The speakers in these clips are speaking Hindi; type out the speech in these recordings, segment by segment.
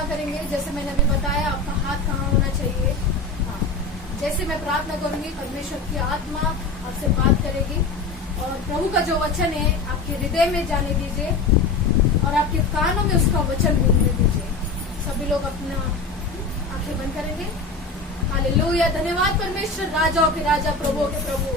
प्रार्थना करेंगे। जैसे मैंने अभी बताया, आपका हाथ कहाँ होना चाहिए। हाँ, जैसे मैं प्रार्थना करूंगी, परमेश्वर की आत्मा आपसे बात करेगी और प्रभु का जो वचन है आपके हृदय में जाने दीजिए और आपके कानों में उसका वचन गूंजने दीजिए। सभी लोग अपना आंखें बंद करेंगे। हालेलुया। धन्यवाद परमेश्वर, राजाओं के राजा, प्रभुओं के प्रभु,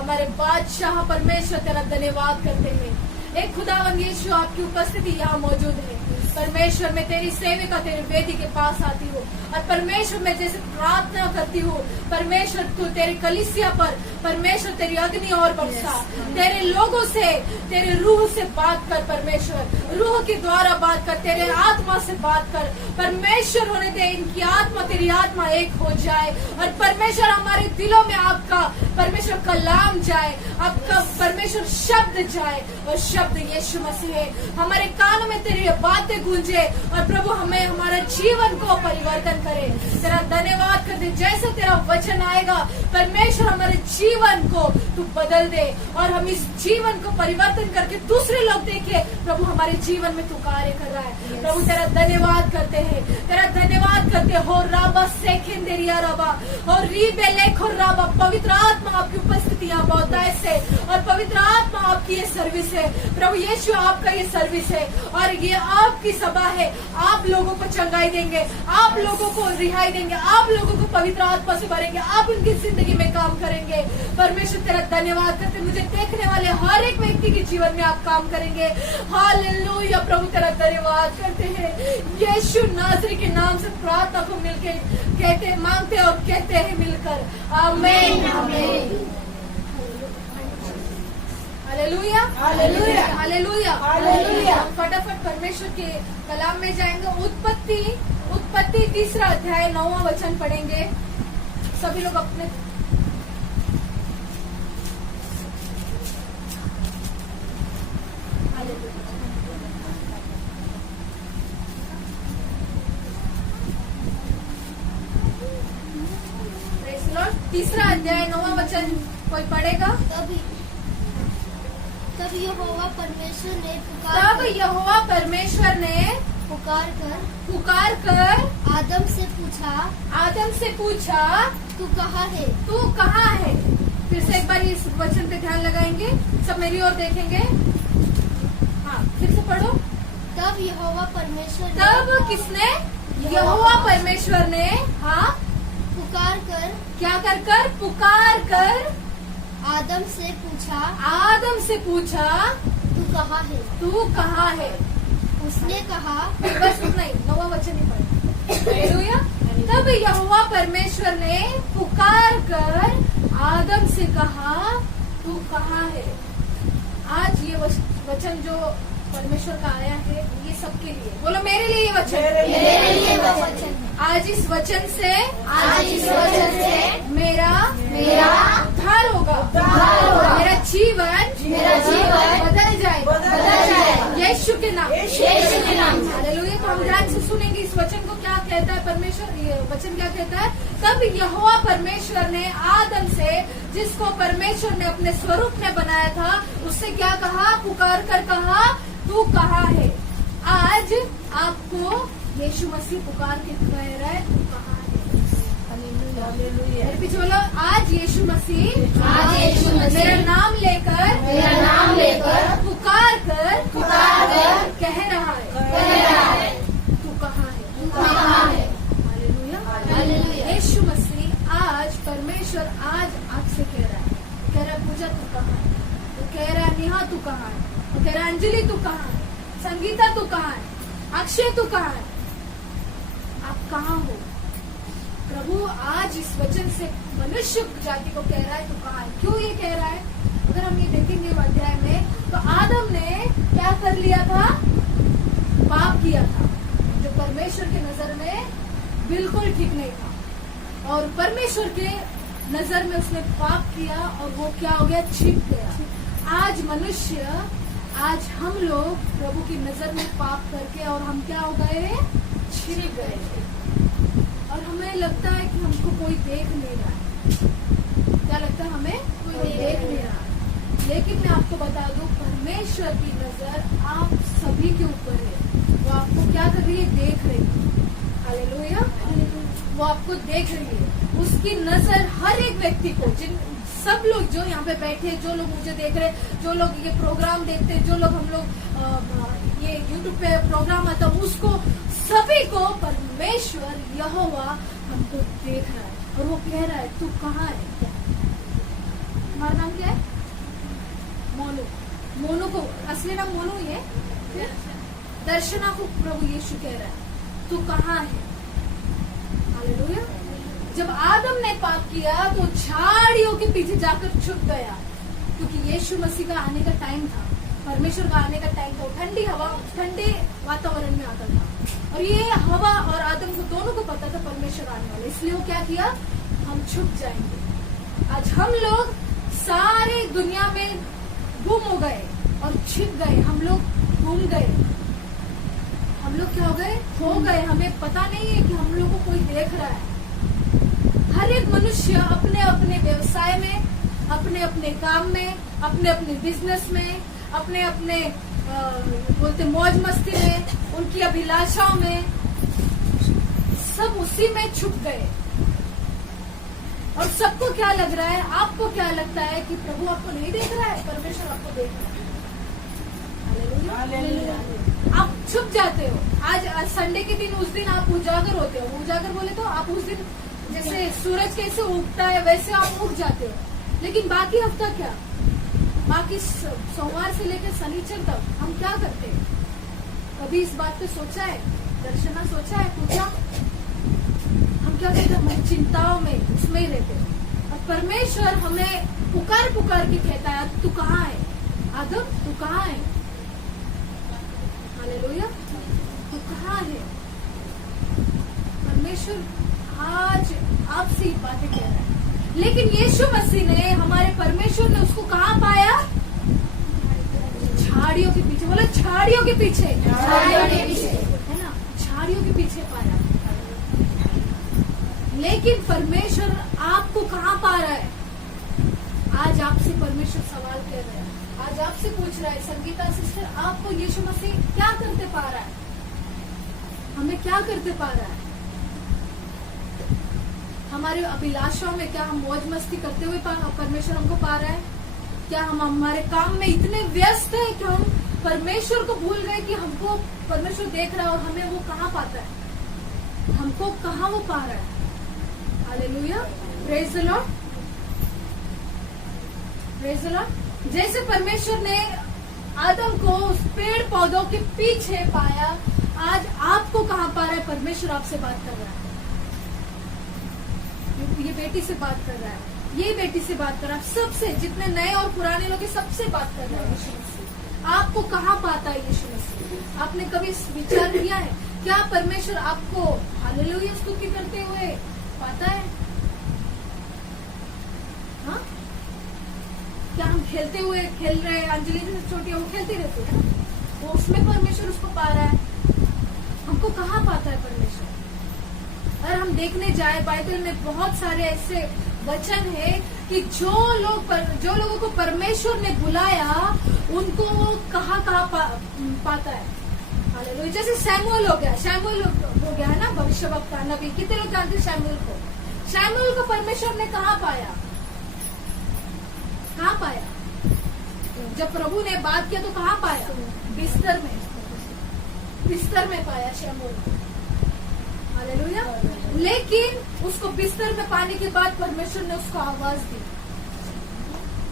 हमारे बादशाह परमेश्वर, तेरा धन्यवाद करते हैं। एक खुदावन यीशु, आपकी उपस्थिति यहाँ मौजूद है। परमेश्वर, मैं तेरी सेविका तेरे वेदी के पास आती हूँ और परमेश्वर मैं जैसे प्रार्थना करती हूँ, परमेश्वर तू तेरी कलीसिया पर परमेश्वर तेरी अग्नि और बरसा, तेरे लोगों से, तेरे रूह से बात कर परमेश्वर, रूह के द्वारा बात कर, तेरे आत्मा से बात कर परमेश्वर। होने दे इनकी आत्मा, तेरी आत्मा एक हो जाए और परमेश्वर हमारे दिलों में आपका परमेश्वर कलाम जाए, आपका परमेश्वर शब्द जाए और शब्द यीशु मसीह है। हमारे कानों में तेरी बातें गूंजे और प्रभु हमें हमारा जीवन को परिवर्तन करे। तेरा धन्यवाद कर दे, जैसे तेरा वचन आएगा परमेश्वर हमारे जीवन को तू बदल दे और हम इस जीवन को परिवर्तन करके दूसरे लोग देखे प्रभु हमारे जीवन में तू कार्य कर रहा है। प्रभु तेरा धन्यवाद करते हैं, तेरा धन्यवाद करते हो। राबा सेखिन देरिया राबा और रीबे लेखो राबा, पवित्र आत्मा आपकी उपस्थिति यहाँ बहुत से और पवित्र आत्मा आपकी ये सर्विस है प्रभु यीशु, आपका ये सर्विस है और ये आपकी सभा है। आप लोगों को चंगाई देंगे, आप लोगों को रिहाई देंगे, आप लोगों को पवित्र आत्मा से भरेंगे, आप उनकी जिंदगी में काम करेंगे। परमेश्वर तेरा धन्यवाद करते, मुझे देखने वाले हर एक व्यक्ति के जीवन में आप काम करेंगे। हालेलुया। प्रभु तेरा धन्यवाद करते हैं। यीशु नासरी के नाम से प्रार्थना को मिलकर कहते, मांगते और कहते हैं मिलकर आमीन आमीन। Hallelujah hallelujah hallelujah hallelujah. फटाफट परमेश्वर के कलाम में जाएंगे। उत्पत्ति 3 अध्याय 9वां वचन पढ़ेंगे। सभी लोग अपने तीसरा अध्याय 9वां वचन कोई पढ़ेगा? तब यहोवा परमेश्वर ने पुकार कर आदम से पूछा तू कहाँ है। फिर से एक बार इस वचन पे ध्यान लगाएंगे, सब मेरी ओर देखेंगे। हाँ, फिर से पढ़ो। तब यहोवा परमेश्वर तब किसने? यहोवा परमेश्वर ने हाँ पुकार कर आदम से पूछा तू कहाँ है। उसने कहा, बस उतना ही, 9वां वचन ही पढ़े। हालेलुया। तब यहोवा परमेश्वर ने पुकार कर आदम से कहा तू कहाँ है। आज ये वचन जो परमेश्वर का आया है ये सबके लिए, बोलो मेरे लिए ये वचन, मेरे लिए वचन। आज इस वचन से मेरा उद्धार होगा, मेरा जीवन बदल जाए यीशु के नाम। हालेलुया। तो हम ध्यान से सुनेंगे इस वचन को क्या कहता है परमेश्वर। ये वचन क्या कहता है? तब यहोवा परमेश्वर ने आदम से, जिसको परमेश्वर ने अपने स्वरूप में बनाया था, उससे क्या कहा? पुकार कर कहा तू कहाँ है। आज आपको यीशु मसीह पुकार के कह रहा है तू कहाँ है। मेरे पीछे बोलो, आज यीशु मसीह मेरा नाम लेकर पुकार कर कह रहा है तू कहाँ है। हालेलुया। यीशु मसीह आज परमेश्वर आज आपसे कह रहा है पूजा तू कहाँ है। वो कह रहा है नेहा तू कहाँ है। वो कह रहा है अंजलि तू कहाँ है। संगीता तू कहाँ है। अक्षय तू कहाँ है। आप कहाँ हो। प्रभु आज इस वचन से मनुष्य जाति को कह रहा है तू कहाँ है। क्यों ये कह रहा है? अगर हम ये देखेंगे अध्याय में, तो आदम ने क्या कर लिया था? पाप किया था, जो परमेश्वर के नजर में बिल्कुल ठीक नहीं था और परमेश्वर के नजर में उसने पाप किया और वो क्या हो गया? छिप गया। आज मनुष्य, आज हम लोग प्रभु की नजर में पाप करके और हम क्या हो गए हैं? छिप गए और हमें लगता है कि हमको कोई देख नहीं रहा है। क्या लगता है? हमें कोई देख नहीं रहा है। लेकिन मैं आपको बता दूं, परमेश्वर की नजर आप सभी के ऊपर है। वो आपको क्या कर रही है? देख रही है। हालेलुया। वो आपको देख रही है, उसकी नजर हर एक व्यक्ति को, जिन सब लोग जो यहाँ पे बैठे, जो लोग मुझे देख रहे, जो लोग ये प्रोग्राम देखते, जो लोग हम लोग ये यूट्यूब पे प्रोग्राम आता है, उसको सभी को परमेश्वर यहोवा हमको देख रहा है और वो कह रहा है तू कहाँ है। तुम्हारा नाम क्या है? मोनू। मोनू को असली नाम मोनू ही है। फिर दर्शना को प्रभु यीशु कह रहा है तू कहाँ है। हालेलुया। जब आदम ने पाप किया तो झाड़ियों के पीछे जाकर छुप गया, क्योंकि यीशु मसीह का आने का टाइम था, परमेश्वर का आने का टाइम था। ठंडी हवा, ठंडे वातावरण में आता था और ये हवा और आदम को दोनों को पता था परमेश्वर आने वाला, इसलिए वो क्या किया, हम छुप जाएंगे। आज हम लोग सारे दुनिया में गुम हो गए और छिप गए, हम लोग घूम गए, हम लोग क्या हो गए, खो गए। हमें पता नहीं है कि हम लोग को कोई देख रहा है। हर एक मनुष्य अपने अपने व्यवसाय में, अपने अपने काम में, अपने अपने बिजनेस में, अपने अपने बोलते मौज मस्ती में, उनकी अभिलाषाओं में, सब उसी में छुप गए। और सबको क्या लग रहा है, आपको क्या लगता है कि प्रभु आपको नहीं देख रहा है? परमेश्वर आपको देख रहा है। हालेलुया। आप छुप जाते हो। आज संडे के दिन, उस दिन आप उजागर होते हो। उजागर बोले तो आप उस दिन जैसे सूरज कैसे उगता है वैसे आप उग जाते हो, लेकिन बाकी हफ्ता क्या, बाकी सोमवार से लेकर शनिचर तक हम क्या करते हैं? कभी इस बात पे सोचा है? दर्शना सोचा है, पूछा? हम क्या करते हैं? हम चिंताओं में, उसमें ही रहते हैं। और परमेश्वर हमें पुकार पुकार के कहता है तू कहाँ है आदम, तू कहाँ है? हालेलुया। तू कहाँ है? परमेश्वर आज आपसे ही बातें कह रहा है, लेकिन यीशु मसीह ने, हमारे परमेश्वर ने उसको कहाँ पाया? झाड़ियों के पीछे। बोलो झाड़ियों के पीछे, झाड़ियों के पीछे, है ना, झाड़ियों के पीछे पाया। लेकिन परमेश्वर आपको कहाँ पा रहा है? आज आपसे परमेश्वर सवाल कर रहा है, आज आपसे पूछ रहा है, संगीता सिस्टर, आपको यीशु मसीह क्या करते पा रहा है? हमें क्या करते पा रहा है? हमारे अभिलाषाओं में क्या हम मौज मस्ती करते हुए परमेश्वर हमको पा रहा है? क्या हम हमारे काम में इतने व्यस्त हैं कि हम परमेश्वर को भूल गए कि हमको परमेश्वर देख रहा है और हमें वो कहाँ पाता है? हमको कहाँ वो पा रहा है? Hallelujah. Praise the Lord, praise the Lord. जैसे परमेश्वर ने आदम को उस पेड़ पौधों के पीछे पाया, आज आपको कहाँ पा रहा है? परमेश्वर आपसे बात कर रहा है। ये बेटी से बात कर रहा है, ये बेटी से बात कर रहा है, सबसे, जितने नए और पुराने लोग सबसे बात कर रहा है यीशु मसीह। आपको कहाँ पाता है यीशु मसीह? आपने कभी विचार किया है क्या परमेश्वर आपको हालेलुया स्तुति करते हुए पाता है? हाँ, क्या हम खेलते हुए, खेल रहे, अंजलि जैसे छोटी वो खेलती रहती है, वो उसमें परमेश्वर उसको पा रहा है। हमको कहाँ पाता है परमेश्वर? अगर हम देखने जाए, बाइबल में बहुत सारे ऐसे वचन है कि जो लोगों को परमेश्वर ने बुलाया, उनको कहाँ पाता है। हालेलुया। जैसे शमूएल हो गया, शमूएल हो गया है ना, भविष्यवक्ता, नबी। कितने लोग जानते हैं शमूएल को? शमूएल को परमेश्वर ने कहाँ पाया? कहाँ पाया? जब प्रभु ने बात किया तो कहाँ पाया? बिस्तर में, बिस्तर में पाया शमूएल। हालेलुया। लेकिन उसको बिस्तर में पाने के बाद परमेश्वर ने उसको आवाज दी।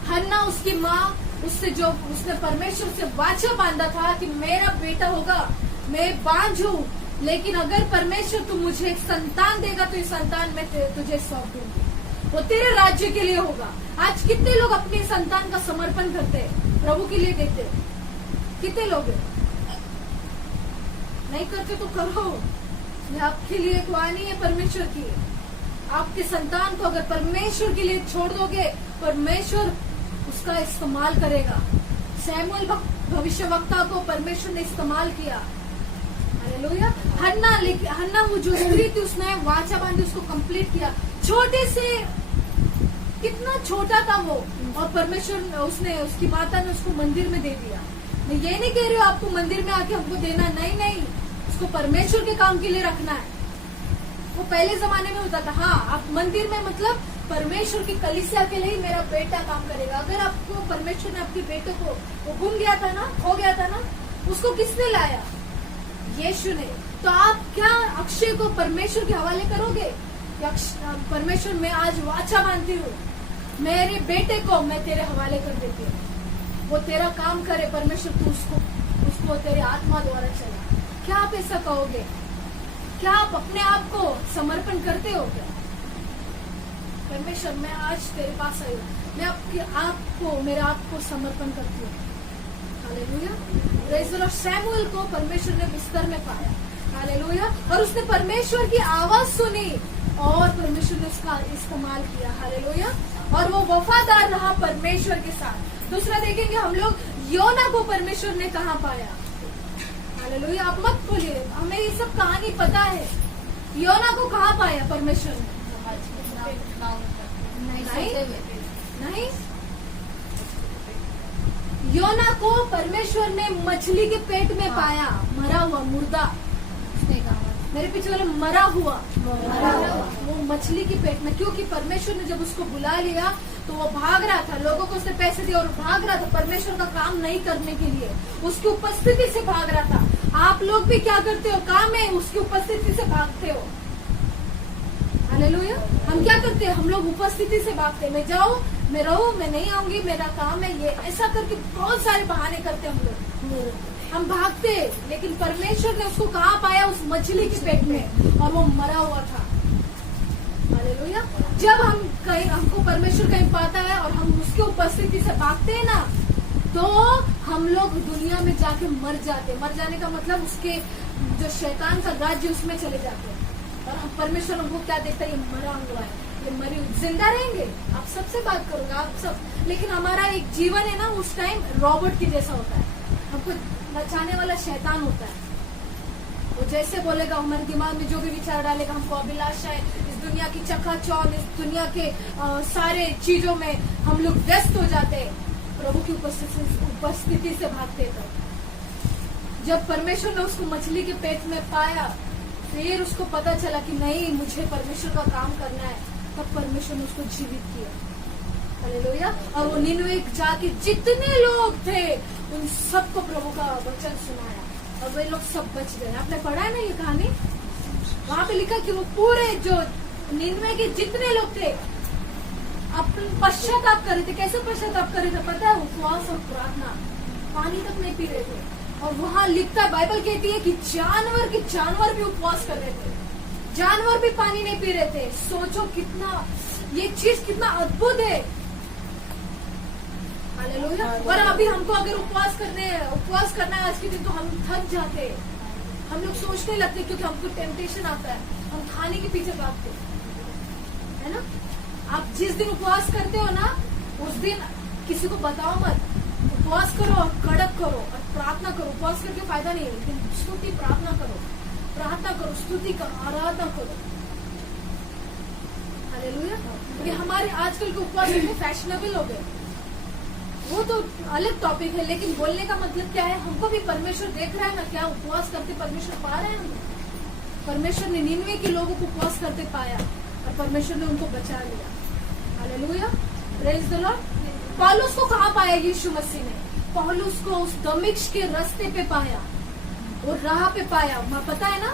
हन्ना उसकी माँ, उसने परमेश्वर से वाचा बांधा था कि मेरा बेटा होगा, मैं बांझ हूँ, लेकिन अगर परमेश्वर तू मुझे एक संतान देगा तो ये संतान मैं तुझे सौंप दूंगी, वो तेरे राज्य के लिए होगा। आज कितने लोग अपने संतान का समर्पण करते हैं, प्रभु के लिए देते हैं? कितने लोग नहीं करते तो करो। ये आपके लिए एक वाणी है परमेश्वर की। आपके संतान को अगर परमेश्वर के लिए छोड़ दोगे, परमेश्वर उसका इस्तेमाल करेगा। शमूएल भविष्यवक्ता को परमेश्वर ने इस्तेमाल किया। हालेलुया। हन्ना वो जो स्त्री थी, उसने वाचा बांधी, उसको कंप्लीट किया। छोटे से, कितना छोटा था वो, और परमेश्वर उसकी माता ने उसको मंदिर में दे दिया। मैं ये नहीं कह रही हूँ आपको मंदिर में आके हमको देना, नहीं, उसको परमेश्वर के काम के लिए रखना है। वो पहले जमाने में होता था। हाँ, आप मंदिर में मतलब परमेश्वर की कलीसिया के लिए ही मेरा बेटा काम करेगा। अगर आपको परमेश्वर ने आपके बेटे को, वो गुम गया था ना, खो गया था ना, उसको किसने लाया? यीशु ने। तो आप क्या अक्षय को परमेश्वर के हवाले करोगे? परमेश्वर, मैं आज वाचा मानती हूँ, मेरे बेटे को मैं तेरे हवाले कर देती हूँ, वो तेरा काम करे परमेश्वर, तू उसको तेरे आत्मा द्वारा चला। क्या आप ऐसा कहोगे? क्या आप अपने आप को समर्पण करते हो क्या? परमेश्वर, मैं आज तेरे पास आई हूँ, मैं मेरे आप को समर्पण करती हूँ। हालेलुया। Praise the Lord. शमूएल को परमेश्वर ने बिस्तर में पाया। हालेलुया। और उसने परमेश्वर की आवाज सुनी और परमेश्वर ने उसका इस्तेमाल किया। हालेलुया। और वो वफादार रहा परमेश्वर के साथ। दूसरा देखेंगे हम लोग, योना को परमेश्वर ने कहाँ पाया? हालेलुया। आप मत बोलिए, हमें ये सब कहानी पता है। योना को कहाँ पाया परमेश्वर ने? नहीं। योना को परमेश्वर ने मछली के पेट में पाया, मरा हुआ, मुर्दा। मेरे पीछे वाले मरा हुआ, वो मछली के पेट में। क्योंकि परमेश्वर ने जब उसको बुला लिया तो वो भाग रहा था, लोगों को उसने पैसे दिए और भाग रहा था परमेश्वर का काम नहीं करने के लिए, उसकी उपस्थिति से भाग रहा था। आप लोग भी क्या करते हो? काम है, उसकी उपस्थिति से भागते हो। हालेलुया। हम क्या करते हैं? हम लोग उपस्थिति से भागते हैं। मैं जाऊं, मैं रहूं, मैं नहीं आऊंगी, मेरा काम है ये, ऐसा करके बहुत सारे बहाने करते हैं हम लोग। हम भागते, लेकिन परमेश्वर ने उसको कहाँ पाया? उस मछली के पेट में, और वो मरा हुआ था। हालेलुया। जब हमको परमेश्वर कहीं पाता है और हम उसकी उपस्थिति से भागते हैं ना, तो हम लोग दुनिया में जाके मर जाते। मर जाने का मतलब उसके जो शैतान का राज्य, उसमें चले जाते हैं। और हम परमेश्वर हमको क्या देखता है? ये मरा हुआ है, ये मरी। जिंदा रहेंगे, आप सबसे बात करोगे, आप सब, लेकिन हमारा एक जीवन है ना, उस टाइम रॉबोट के जैसा होता है। हमको बचाने वाला शैतान होता है। वो जैसे बोलेगा, हमारे दिमाग में जो भी विचार डालेगा, हमको अभिलाषा है, इस दुनिया की चकाचौंध, इस दुनिया के सारे चीजों में हम लोग व्यस्त हो जाते हैं, प्रभु की उपस्थिति से भागते थे। जब परमेश्वर ने उसको मछली के पेट में पाया, फिर उसको पता चला कि नहीं, मुझे परमेश्वर का काम करना है, तब परमेश्वर ने उसको जीवित किया। हालेलुया। और वो निनवे जाके जितने लोग थे उन सबको प्रभु का वचन सुनाया, और वे लोग सब बच गए। आपने पढ़ा है ना ये कहानी? वहाँ पे लिखा कि वो पूरे जो निनवे के जितने लोग थे अपने पश्चाताप कर रहे थे। कैसे पश्चाताप कर रहे थे पता है? उपवास और प्रार्थना, पानी तक नहीं पी रहे थे। और वहाँ लिखता, बाइबल कहती है कि जानवर भी उपवास कर रहे थे, जानवर भी पानी नहीं पी रहे थे। सोचो कितना, ये चीज कितना अद्भुत है। हालेलुया। और अभी हमको अगर उपवास करना है आज के दिन, तो हम थक जाते हैं, हम लोग सोचने लगते, क्योंकि हमको टेम्पटेशन आता है, हम खाने के पीछे भागते है ना। आप जिस दिन उपवास करते हो ना, उस दिन किसी को बताओ मत, उपवास करो और कड़क करो और प्रार्थना करो। उपवास करके फायदा नहीं है, लेकिन स्तुति प्रार्थना करो, स्तुति करो, आराधना करो। हालेलुया। ये हमारे आजकल के उपवास इतने फैशनेबल हो गए, वो तो अलग टॉपिक है, लेकिन बोलने का मतलब क्या है? हमको भी परमेश्वर देख रहा है ना, क्या उपवास करते परमेश्वर पा रहे हैं हम। परमेश्वर ने निनवे के लोगों को उपवास करते पाया और परमेश्वर ने उनको बचा लिया। हालेलुया। Praise the Lord. पौलुस को कहाँ पाया यीशु मसीह ने? पौलुस को उस दमिश्क के रास्ते पे पाया, वो राह पे पाया। पता है ना,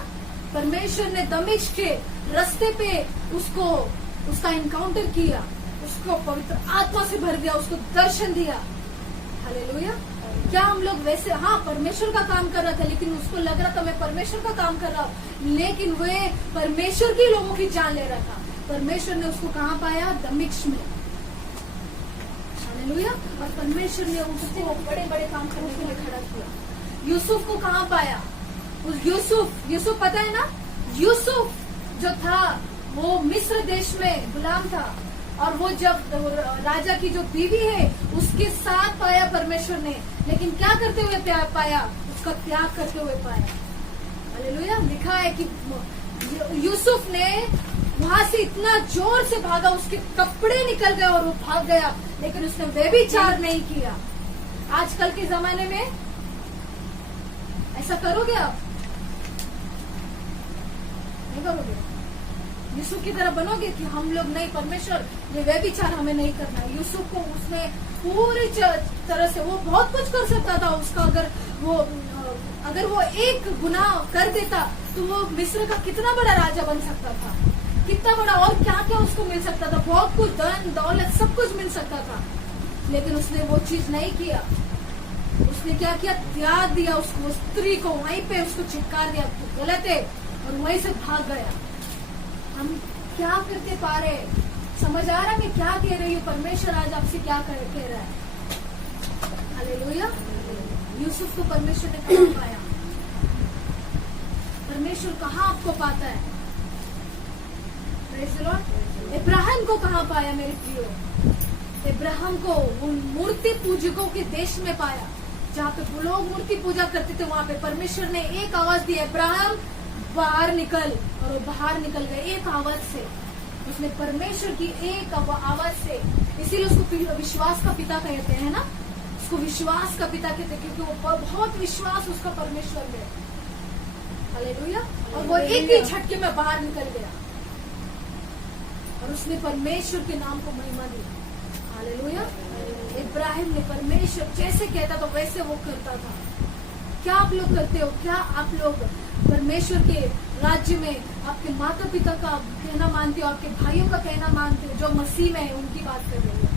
परमेश्वर ने दमिश्क के रास्ते पे उसका इनकाउंटर किया, उसको पवित्र आत्मा से भर दिया, उसको दर्शन दिया। हालेलुया। क्या हम लोग वैसे, हाँ, परमेश्वर का काम कर रहा था, लेकिन उसको लग रहा था मैं परमेश्वर का काम कर रहा हूँ, लेकिन वे परमेश्वर के लोगों की जान ले रहा था। परमेश्वर ने उसको कहाँ पाया? दमिश्क में। हालेलुया। और परमेश्वर ने उसको बड़े बड़े काम करने के लिए खड़ा किया। यूसुफ को कहाँ पाया? उस यूसुफ पता है ना, यूसुफ जो था वो मिस्र देश में गुलाम था, और वो जब राजा की जो बीवी है उसके साथ पाया परमेश्वर ने, लेकिन क्या करते हुए पाया? उसका त्याग करते हुए पाया। हालेलुया। लिखा है कि यूसुफ ने वहां से इतना जोर से भागा, उसके कपड़े निकल गए और वो भाग गया, लेकिन उसने व्यभिचार नहीं किया। आजकल के जमाने में ऐसा करोगे आप? नहीं करोगे। यूसुफ की तरह बनोगे कि हम लोग नहीं, परमेश्वर ये व्यभिचार हमें नहीं करना है। यूसुफ को उसने पूरी तरह से, वो बहुत कुछ कर सकता था उसका, अगर वो एक गुनाह कर देता तो वो मिस्र का कितना बड़ा राजा बन सकता था, कितना बड़ा, और क्या क्या उसको मिल सकता था, बहुत कुछ, धन दौलत सब कुछ मिल सकता था। लेकिन उसने वो चीज नहीं किया। उसने क्या किया, त्याग दिया उसको, स्त्री को वहीं पे उसको चिपका दिया, तो गलत है, और वहीं से भाग गया। हम क्या करते पा रहे, समझ आ रहा मैं क्या कह रही हूँ? परमेश्वर आज आपसे क्या कह रहा है? हालेलुया। यूसुफ को परमेश्वर ने कहाँ पाया? परमेश्वर कहाँ आपको पाता है? Praise the Lord. इब्राहिम को कहाँ पाया मेरे प्रियो? इब्राहिम को उन मूर्ति पूजकों के देश में पाया, जहाँ पे लोग मूर्ति पूजा करते थे। वहाँ पे परमेश्वर ने एक आवाज दी, इब्राहिम बाहर निकल, और वो बाहर निकल गए एक आवाज से। उसने परमेश्वर की एक आवाज से, इसीलिए उसको विश्वास का पिता कहते हैं ना, उसको विश्वास का पिता कहते हैं, क्योंकि वो बहुत विश्वास उसका परमेश्वर में। हालेलुया। और वो एक ही झटके में बाहर निकल गया, और उसने परमेश्वर के नाम को महिमा दी। हालेलुया। इब्राहिम ने परमेश्वर जैसे कहता था वैसे वो करता था। क्या आप लोग करते हो? क्या आप लोग परमेश्वर के राज्य में आपके माता पिता का कहना मानते हो, आपके भाइयों का कहना मानते हो, जो मसीह में है? उनकी बात कर रही है।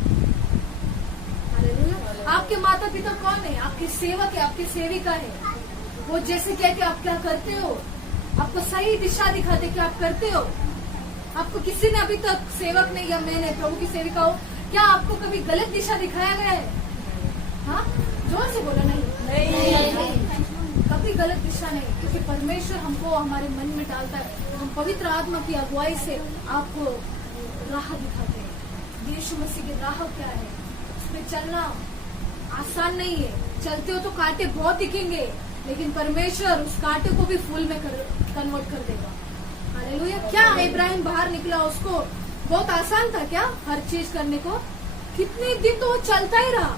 हालेलुया। आपके माता पिता कौन है? आपके सेवक है, आपके सेविका है। वो जैसे कहते आप क्या करते हो, आपको सही दिशा दिखाते कि आप करते हो। आपको किसी ने अभी तक, सेवक ने या मैंने, प्रभु की सेविका हो, क्या आपको कभी गलत दिशा दिखाया गया है? हाँ, जोर से बोलो। नहीं। कभी गलत दिशा नहीं, क्योंकि परमेश्वर हमको हमारे मन में डालता है। हम पवित्र आत्मा की अगुवाई से आपको राह दिखाते हैं। यीशु मसीह की राह क्या है, उसमें चलना आसान नहीं है। चलते हो तो कांटे बहुत दिखेंगे, लेकिन परमेश्वर उस कांटे को भी फूल में कन्वर्ट कर देगा। हालेलुया। क्या इब्राहिम बाहर निकला, उसको बहुत आसान था क्या हर चीज करने को? कितने दिन तो वो चलता ही रहा।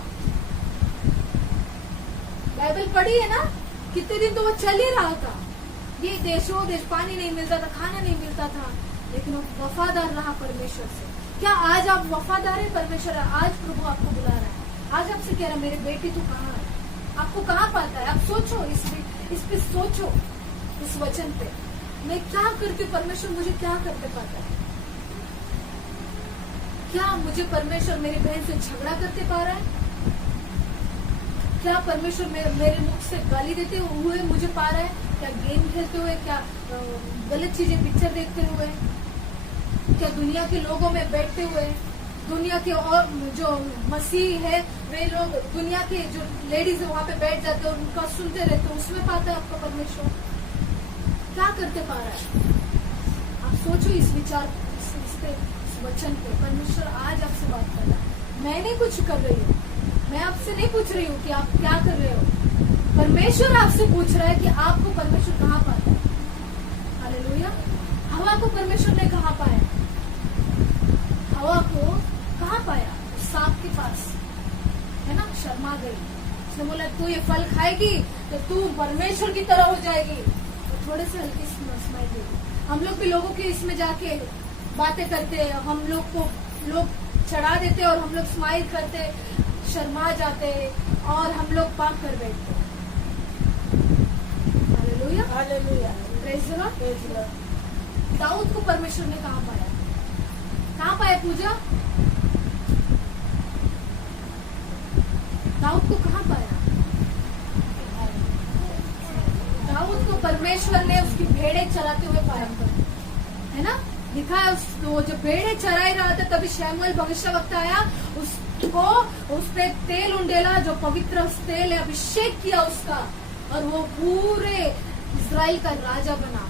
बाइबल पढ़ी है ना, कितने दिन तो वो चल ही रहा था। ये देशों देश, पानी नहीं मिलता था, खाना नहीं मिलता था, लेकिन वो वफादार रहा परमेश्वर से। क्या आज आप वफादार है परमेश्वर? आज प्रभु आपको बुला रहा है, आज आपसे कह रहा है, मेरे बेटी तू कहाँ है? आपको कहाँ पाता है? आप सोचो, इस पे सोचो, इस वचन पे। मैं क्या करती हूँ, परमेश्वर मुझे क्या करते पाता है? क्या मुझे परमेश्वर मेरी बहन से झगड़ा करते पा रहा है? क्या परमेश्वर मेरे मुख से गाली देते हुए मुझे पा रहा है? क्या गेम खेलते हुए, क्या गलत चीजें पिक्चर देखते हुए, क्या दुनिया के लोगों में बैठते हुए, दुनिया के और जो मसीह है वे लोग, दुनिया के जो लेडीज है वहाँ पे बैठ जाते हैं और उनका सुनते रहते हैं, उसमें पाता है आपका परमेश्वर? क्या करते पा रहा है? आप सोचो इस विचार, इस वचन पे। परमेश्वर आज आपसे बात कर रहा है। मैं नहीं कुछ कर रही हूँ, मैं आपसे नहीं पूछ रही हूँ कि आप क्या कर रहे हो। परमेश्वर आपसे पूछ रहा है कि आपको परमेश्वर कहाँ पाता है। हालेलुया। हवा को परमेश्वर ने कहाँ पाया? हवा को कहाँ पाया? सांप के पास, है ना, शर्मा गई। उसने बोला तू ये फल खाएगी तो तू परमेश्वर की तरह हो जाएगी, तो थोड़े से हल्की स्माइल देगी। हम लोग भी लोगों के इसमें जाके बातें करते, हम लोग को लोग चढ़ा देते और हम लोग स्माइल करते, शर्मा जाते और हम लोग पाप कर बैठते। Hallelujah. Hallelujah. Praise the Lord. दाऊद को परमेश्वर ने कहाँ पाया? कहाँ पाया पूजा? दाऊद को कहाँ पाया? दाऊद को परमेश्वर ने उसकी भेड़ें चराते हुए पाया, है ना? लिखा है उसको जब भेड़ें चरा ही रहा था तभी शमूएल भविष्यवक्ता आया, उसको उस पे तेल उंडेला, जो पवित्र तेल है, अभिषेक किया उसका, और वो पूरे इस्राएल का राजा बना।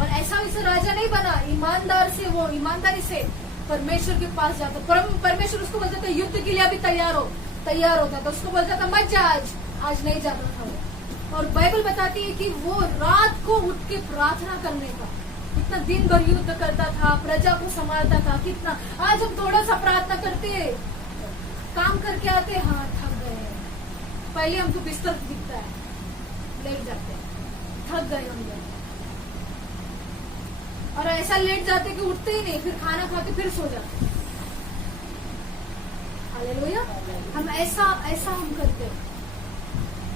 और ऐसा वैसा राजा नहीं बना, ईमानदारी से परमेश्वर के पास जाता। परमेश्वर उसको बोलता था युद्ध के लिए अभी तैयार होता था। उसको बोलता था मत जा, आज नहीं जाता था वो। और बाइबल बताती है कि वो रात को उठ के प्रार्थना करने का, कितना दिन भर युद्ध करता था, प्रजा को संभालता था। कितना आज हम थोड़ा सा प्रार्थना करते, काम करके आते, हाँ थक गए, पहले हमको बिस्तर दिखता है, लेट जाते हैं, थक गए हम लोग। और ऐसा लेट जाते कि उठते ही नहीं, फिर खाना खा के फिर सो जाते। हालेलुया। हम ऐसा हम करते हैं,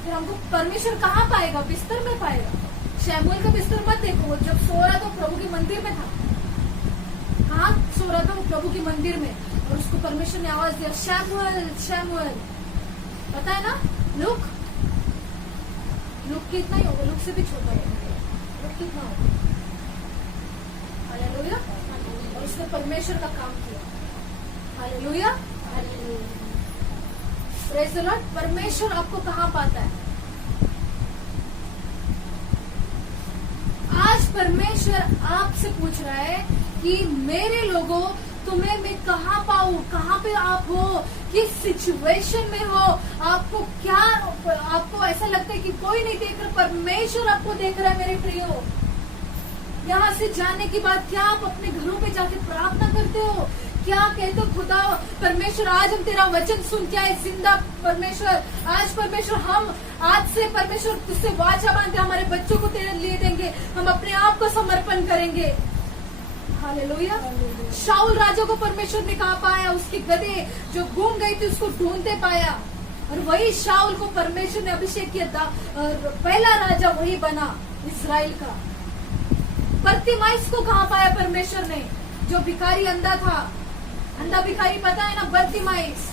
फिर हमको परमेश्वर कहाँ पाएगा? बिस्तर में पाएगा। शमूएल का बिस्तर मत देखो, वो जब सो रहा था प्रभु के मंदिर में था। कहाँ सो रहा था? वो प्रभु के मंदिर में, और उसको परमेश्वर ने आवाज दिया, शमूएल शमूएल। पता है ना, लुक कितना ही होगा, लुक से भी छोटा है, लुक कितना होगा। हालेलुया। और उसने परमेश्वर का काम किया। हालेलुया। Praise the Lord. परमेश्वर आपको कहाँ पाता है? आज परमेश्वर आपसे पूछ रहा है कि मेरे लोगों, तुम्हें मैं कहाँ पाऊं? कहाँ पे आप हो? किस सिचुएशन में हो? आपको ऐसा लगता है कि कोई नहीं देख रहा, परमेश्वर आपको देख रहा है। मेरे प्रियो, यहाँ से जाने के बाद क्या आप अपने घरों पे जाके प्रार्थना करते हो? क्या कहते हो? खुदा परमेश्वर, आज हम तेरा वचन सुन के आए, जिंदा परमेश्वर। आज परमेश्वर, हम आज से परमेश्वर तुझसे वाचा बांधते, हमारे बच्चों को तेरे लिए देंगे, हम अपने आप को समर्पण करेंगे। हालेलुया। शाऊल राजा को परमेश्वर ने कहा पाया, उसकी गदे जो गुम गई थी उसको ढूंढते पाया, और वही शाऊल को परमेश्वर ने अभिषेक किया था, पहला राजा वही बना इस्राएल का। बर्तिमाइस को कहाँ पाया परमेश्वर ने? जो भिखारी अंधा था, अंधा भिखारी, पता है ना, बर्तिमाइस।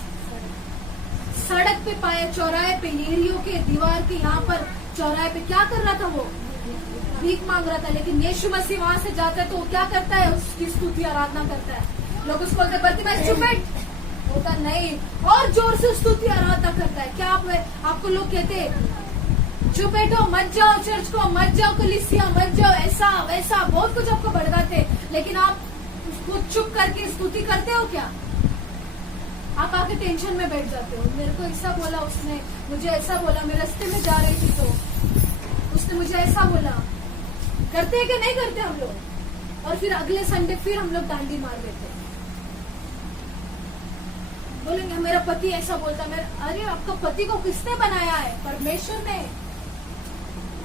सड़क पे पाया, चौराहे पे, यरीहो के दीवार के यहाँ पर चौराहे पे क्या कर रहा था? वो भीख मांग रहा था। लेकिन यीशु मसीह वहां से जाता है तो वो क्या करता है? उसकी स्तुति आराधना करता है। लोग उसको बोलते, बर्तिमाइस चुप बैठ, होता नहीं, और जोर से स्तुति आराधना करता है। क्या आपको लोग कहते चुप बैठो, मत जाओ चर्च को, मत जाओ कलीसिया, मत जाओ, ऐसा वैसा बहुत कुछ आपको भड़काते, लेकिन आप उसको चुप करके स्तुति करते हो क्या? आप आके टेंशन में बैठ जाते हो। मेरे को ऐसा बोला उसने, मुझे ऐसा बोला, मैं रास्ते में जा रही थी तो उसने मुझे ऐसा बोला। करते हैं कि नहीं करते हम लोग? और फिर अगले संडे फिर हम लोग डांडी मार देते हैं। बोलेंगे मेरा पति ऐसा बोलता। अरे आपका पति को किसने बनाया है? परमेश्वर ने।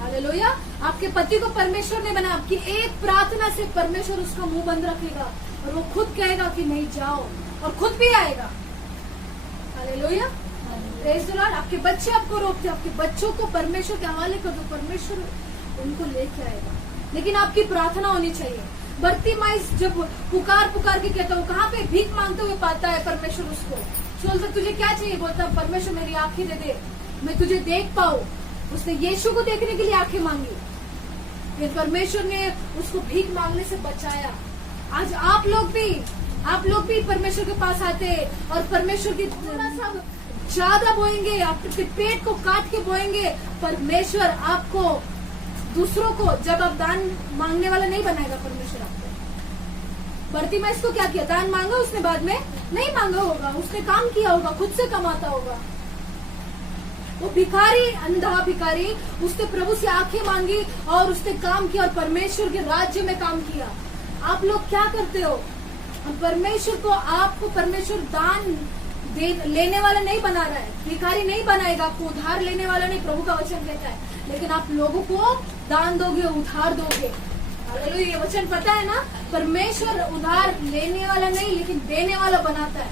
हालेलुया। आपके पति को परमेश्वर ने बनाया। आपकी एक प्रार्थना से परमेश्वर उसका मुंह बंद रखेगा और वो खुद कहेगा कि नहीं जाओ, और खुद भी आएगा। हालेलुया। Praise the Lord. आपके बच्चे आपको रोकते, आपके बच्चों को परमेश्वर के हवाले कर दो, परमेश्वर उनको लेके आएगा, लेकिन आपकी प्रार्थना होनी चाहिए। बर्तिमाइस जब पुकार के कहता, वो कहाँ पे भीख मांगते हुए पाता है परमेश्वर उसको। बोलता तुझे क्या चाहिए? बोलता परमेश्वर मेरी आंखें दे दे, मैं तुझे देख पाऊं। उसने यीशु को देखने के लिए आंखें मांगी, फिर परमेश्वर ने उसको भीख मांगने से बचाया। आज आप लोग भी परमेश्वर के पास आते और परमेश्वर की थोड़ा सा ज्यादा बोएंगे, आपके पेट को काट के बोएंगे। परमेश्वर आपको दूसरों को, जब आप दान मांगने वाला नहीं बनाएगा परमेश्वर आपको। बर्तिमाइस को क्या किया? दान मांगा उसने, बाद में नहीं मांगा होगा, उसने काम किया होगा, खुद से कमाता होगा। वो भिखारी, अंधा भिखारी, उसने प्रभु से आंखें मांगी और उसने काम किया और परमेश्वर के राज्य में काम किया। आप लोग क्या करते हो? परमेश्वर को, आपको परमेश्वर दान लेने वाला नहीं बना रहा है, भिखारी नहीं बनाएगा आपको, उधार लेने वाला नहीं, प्रभु का वचन कहता है। लेकिन आप लोगों को दान दोगे, उधार दोगे। हालेलुया। ये वचन पता है ना, परमेश्वर उधार लेने वाला नहीं लेकिन देने वाला बनाता है।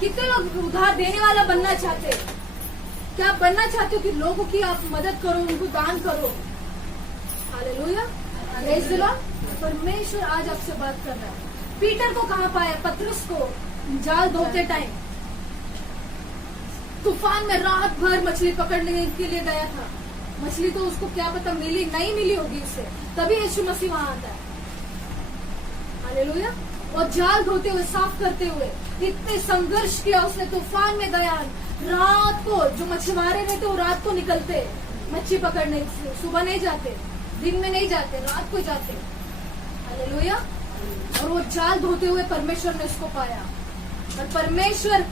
कितने लोग उधार देने वाला बनना चाहते हैं? क्या आप बनना चाहते हो कि लोगों की आप मदद करो, उनको दान करो? हालेलुया। Praise the Lord. परमेश्वर आज आपसे बात कर रहा है। पीटर को कहाँ पाया? पतरस को जाल धोते टाइम तूफान में रात भर मछली पकड़ने के लिए गया था। मछली तो उसको क्या पता मिली नहीं मिली होगी उससे, तभी यीशु मसीह वहां आता है। हालेलुया। और जाल धोते हुए, साफ करते हुए इतने संघर्ष किया उसने, तूफान में गया। रात को जो मछुआरे रहते वो रात को निकलते मच्छी पकड़ने, सुबह नहीं जाते, दिन में नहीं जाते, रात को जाते। हालेलुया। और वो जाल धोते हुए परमेश्वर ने उसको पाया। और परमेश्वर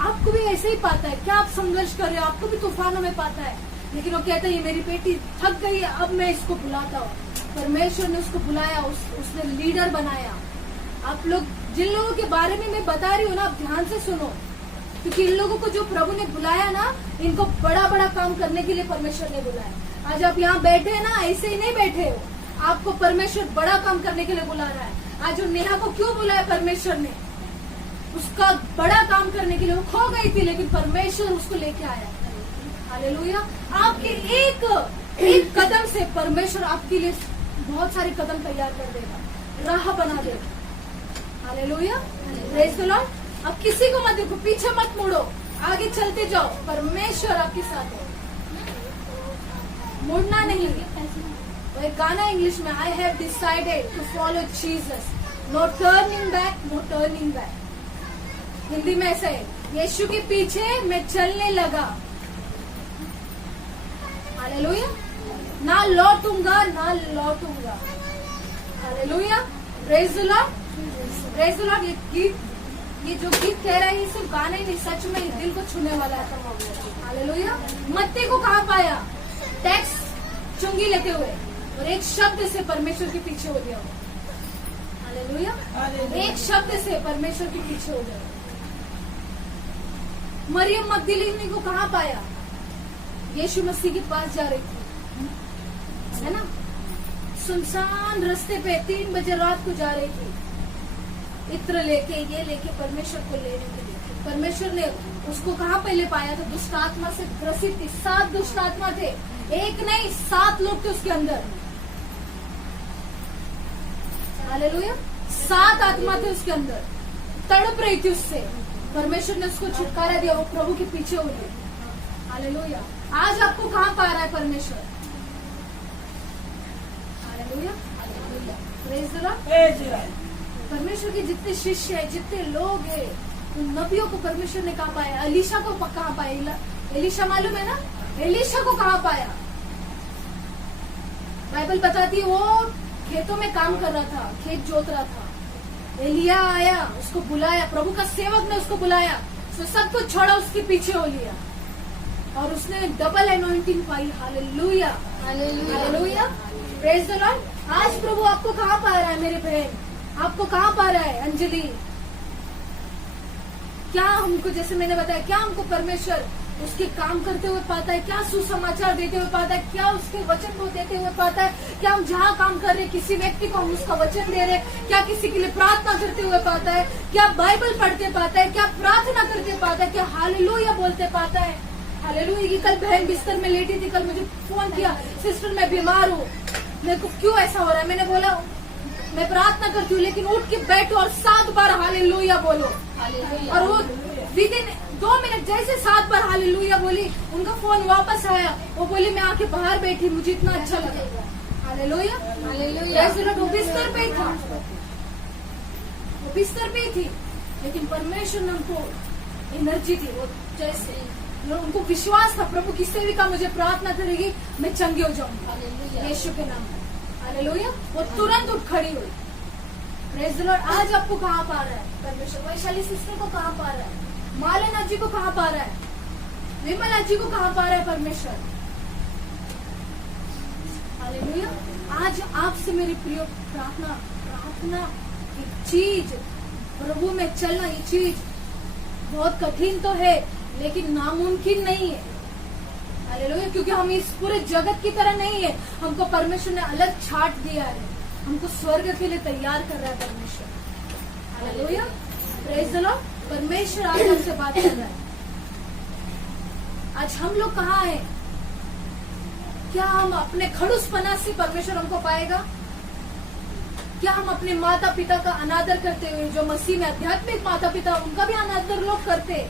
आपको भी ऐसे ही पाता है। क्या आप संघर्ष कर रहे हो? आपको भी तूफानों में पाता है, लेकिन वो कहता है ये मेरी बेटी थक गई है, अब मैं इसको बुलाता हूँ। परमेश्वर ने उसको बुलाया, उसने लीडर बनाया। आप लोग जिन लोगों के बारे में मैं बता रही हूँ ना, आप ध्यान से सुनो, क्योंकि इन लोगों को जो प्रभु ने बुलाया ना, इनको बड़ा बड़ा काम करने के लिए परमेश्वर ने बुलाया। आज आप यहाँ बैठे हैं ना, ऐसे ही नहीं बैठे हो। आपको परमेश्वर बड़ा काम करने के लिए बुला रहा है। आज जो नेहा को क्यों बुलाया परमेश्वर ने, उसका बड़ा काम करने के लिए। वो खो गई थी लेकिन परमेश्वर उसको लेके आया। हालेलुया। आपके एक कदम से परमेश्वर आपके लिए बहुत सारे कदम तैयार कर देगा, राह बना देगा। हालेलुया। Praise the Lord. अब किसी को मत देखो, पीछे मत मुड़ो, आगे चलते जाओ। परमेश्वर आपके साथ है, मुड़ना नहीं। वो एक गाना इंग्लिश में, I have decided to follow Jesus, no turning back, no turning back. Hindi में ऐसा है, यीशु के पीछे मैं चलने लगा। हालेलुया। ना लौटूंगा, ना लौटूंगा। Hallelujah. Praise the Lord. Praise the Lord. ये जो गीत कह रहा है, ये सिर्फ गाना ही नहीं, सच में दिल को छूने वाला है। हालेलुया। मत्ती को कहाँ पाया? टैक्स चुंगी लेते हुए, और एक शब्द से परमेश्वर के पीछे हो गया। हालेलुया। एक शब्द से परमेश्वर के पीछे हो गया। मरियम मगदलीनी को कहाँ पाया? यीशु मसीह के पास जा रही थी, है ना, सुनसान रास्ते पे 3 बजे रात को जा रही थी, इत्र लेके, ये लेके परमेश्वर को लेने के लिए। परमेश्वर ने उसको कहाँ पहले पाया था? दुष्ट आत्मा से ग्रसित थी। 7 दुष्ट आत्मा थे, एक नहीं 7 लोग थे उसके अंदर। हालेलुया। 7 आत्मा थे उसके अंदर, तड़प रही थी उससे। परमेश्वर ने उसको छुटकारा दिया, वो प्रभु के पीछे हो गई। हालेलुया। आज आपको कहाँ पा रहा है परमेश्वर? हालेलुया। Praise the Lord. परमेश्वर के जितने शिष्य है, जितने लोग हैं, उन नबियों को परमेश्वर ने कहाँ पाया? एलीशा को कहाँ पाया? एलीशा मालूम है ना? एलीशा को कहाँ पाया? बाइबल बताती है वो खेतों में काम कर रहा था, खेत जोत रहा था। एलिया आया, उसको बुलाया, प्रभु का सेवक ने उसको बुलाया, उसने सब कुछ छोड़ा, उसके पीछे हो लिया और उसने double anointing pi. Hallelujah. Hallelujah. Praise the Lord. आज प्रभु आपको कहाँ पा रहा है मेरे बहन? आपको कहाँ पा रहा है अंजलि? क्या हमको, जैसे मैंने बताया, क्या हमको परमेश्वर उसके काम करते हुए पाता है? क्या सुसमाचार देते हुए पाता है? क्या उसके वचन को देते हुए पाता है? क्या हम जहाँ काम कर रहे किसी व्यक्ति को हम उसका वचन दे रहे? क्या किसी के लिए प्रार्थना करते हुए पाता है? क्या बाइबल पढ़ते पाता है? क्या प्रार्थना करते पाता है? क्या हालेलुया बोलते पाता है? हालेलुया। की कल बहन बिस्तर में लेटी थी, कल मुझे फोन किया, सिस्टर मैं बीमार हूँ, मेरे को क्यों ऐसा हो रहा है? मैंने बोला मैं प्रार्थना करती हूँ, लेकिन उठ के बैठो और 7 बार हालेलुया बोलो। और वो विदिन 2 मिनट जैसे 7 बार हालेलुया बोली, उनका फोन वापस आया, वो बोली मैं आके बाहर बैठी, मुझे इतना अच्छा लगा। हालेलुया। हालेलुया। वो बिस्तर पे ही था, वो बिस्तर पे ही थी, लेकिन परमेश्वर ने उनको एनर्जी दी। वो जैसे उनको विश्वास था, प्रभु किससे भी कहा मुझे प्रार्थना करेगी मैं चंगी हो जाऊंगी यीशु के नाम में। हालेलुया। वो तुरंत उठ खड़ी हुई। Praise the Lord. आज आपको कहाँ पा रहा है परमेश्वर? वैशाली सिस्टर को कहाँ पा रहा है? मालना जी को कहाँ पा रहा है? विमला जी को कहाँ पा रहा है परमेश्वर? हालेलुया। आज आपसे मेरी प्रिय प्रार्थना एक चीज, प्रभु में चलना, ये चीज बहुत कठिन तो है लेकिन नामुमकिन नहीं है। हालेलुया। क्योंकि हम इस पूरे जगत की तरह नहीं है, हमको परमेश्वर ने अलग छाट दिया है, हमको स्वर्ग के लिए तैयार कर रहा है परमेश्वर। हालेलुया। Praise the Lord. परमेश्वर आज हमसे बात कर रहा है। आज हम लोग कहाँ हैं? क्या हम अपने खड़ूसपना से परमेश्वर हमको पाएगा? क्या हम अपने माता पिता का अनादर करते हुए, जो मसीह में आध्यात्मिक माता पिता, उनका भी अनादर लोग करते,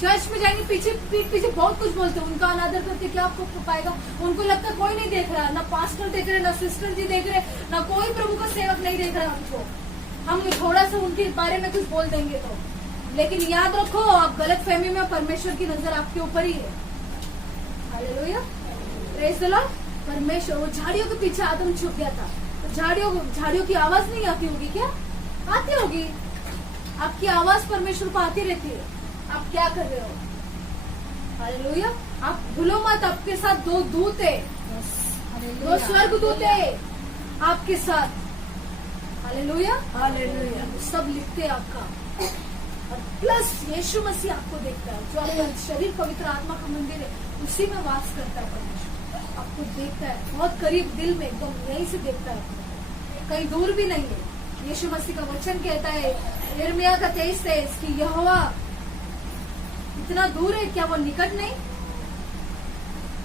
चर्च में जाएंगे पीछे पीठ पीछे बहुत कुछ बोलते, उनका अनादर करते, क्या आपको पाएगा? उनको लगता कोई नहीं देख रहा, ना पास्टर देख रहे, ना सिस्टर जी देख रहे, ना कोई प्रभु का सेवक नहीं देख रहा हमको। हम थोड़ा सा उनके बारे में कुछ बोल देंगे तो, लेकिन याद रखो आप गलत फहमी में, परमेश्वर की नजर आपके ऊपर ही है। हालेलुया। Praise the Lord. परमेश्वर, वो झाड़ियों के पीछे आदम छुप गया था, तो झाड़ियों की आवाज नहीं आती होगी क्या? आती होगी। आपकी आवाज परमेश्वर को आती रहती है। आप क्या कर रहे हो? हालेलुया। आप भूलो मत, आपके साथ 2 दूत है, 2 स्वर्ग दूत है आपके साथ। हालेलुया। हालेलुया। सब लिखते हैं आपका, और प्लस यीशु मसीह आपको देखता है, जो आपका शरीर पवित्र आत्मा का मंदिर है, उसी में वास करता है परमेश्वर। आपको देखता है, बहुत करीब दिल में एकदम यहीं से देखता है, कहीं दूर भी नहीं है। यीशु मसीह का वचन कहता है यिर्मयाह का 23:23 कि यहोवा इतना दूर है, क्या वो निकट नहीं?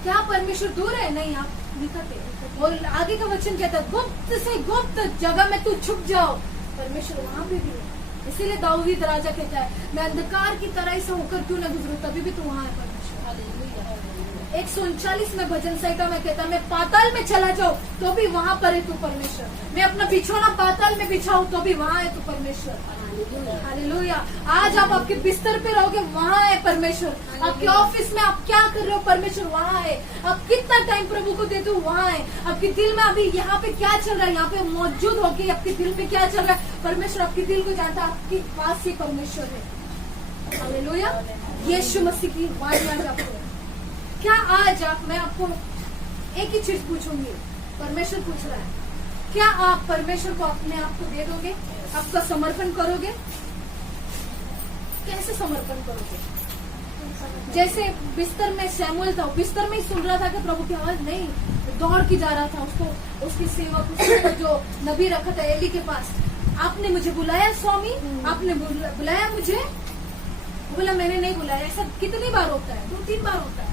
क्या परमेश्वर दूर है? नहीं, आप निकट है। और आगे का वचन कहता है गुप्त से गुप्त जगह में तू छुप जाओ, परमेश्वर वहां पे भी है। इसीलिए दाऊद राजा कहता है मैं अंधकार की तरह से होकर क्यों न गुजरूं, तभी भी तू वहां है परमेश्वर। हालेलुया। 139 में भजन संहिता में कहता है मैं पाताल में चला जाऊं तो भी वहां पर है तू परमेश्वर, मैं अपना बिछौना पाताल में बिछाऊं तो भी वहां है तू परमेश्वर। हालेलुया। आज आप आपके बिस्तर पे रहोगे, वहां है परमेश्वर। आपके ऑफिस में आप क्या कर रहे हो, परमेश्वर वहां है। आप कितना टाइम प्रभु को देते हो, वहां है। आपके दिल में अभी यहाँ पे क्या चल रहा है, यहाँ पे मौजूद होके आपके दिल में क्या चल रहा है, परमेश्वर आपके दिल को जानता है, आपके पास ही परमेश्वर है। हालेलुया। यीशु मसीह की वाणी आज आपको क्या, आज आप, मैं आपको एक ही चीज पूछूंगी, परमेश्वर पूछ रहा है क्या आप परमेश्वर को अपने आप को दे दोगे, आपका समर्पण करोगे? कैसे समर्पण करोगे? जैसे बिस्तर में शमूएल था, बिस्तर में ही सुन रहा था कि प्रभु की आवाज, नहीं, दौड़ के जा रहा था। उसको उसकी सेवक, उसको जो नबी रखा था एली के पास, आपने मुझे बुलाया स्वामी, आपने बुलाया मुझे? बोला मैंने नहीं बुलाया। ऐसा कितनी बार होता है? 2-3 बार होता है।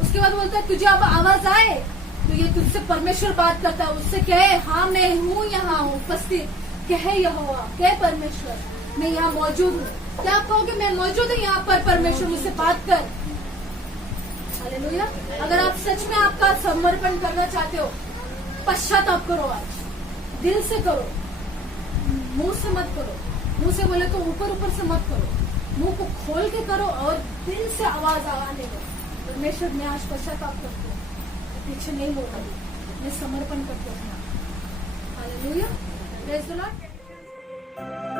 उसके बाद बोलता है तुझे अब आवाज आए तो ये तुझसे परमेश्वर बात करता है, उससे कहे हाँ मैं हूँ, यहाँ हूँ उपस्थित, कहे यहोवा, कहे परमेश्वर मैं यहाँ मौजूद हूँ। क्या आप कहोगे मैं मौजूद हूँ यहाँ पर, परमेश्वर मुझसे बात कर। हालेलुया। अगर आप सच में आपका समर्पण करना चाहते हो, पश्चाताप करो, आज दिल से करो, मुंह से मत करो। मुंह से बोले तो ऊपर ऊपर से मत करो, मुंह को खोल के करो और दिल से आवाज आने दो, परमेश्वर मैं आज पश्चाताप करती हूँ, पीछे नहीं होगा, मैं समर्पण करती हूँ। हालेलुया। Praise the Lord.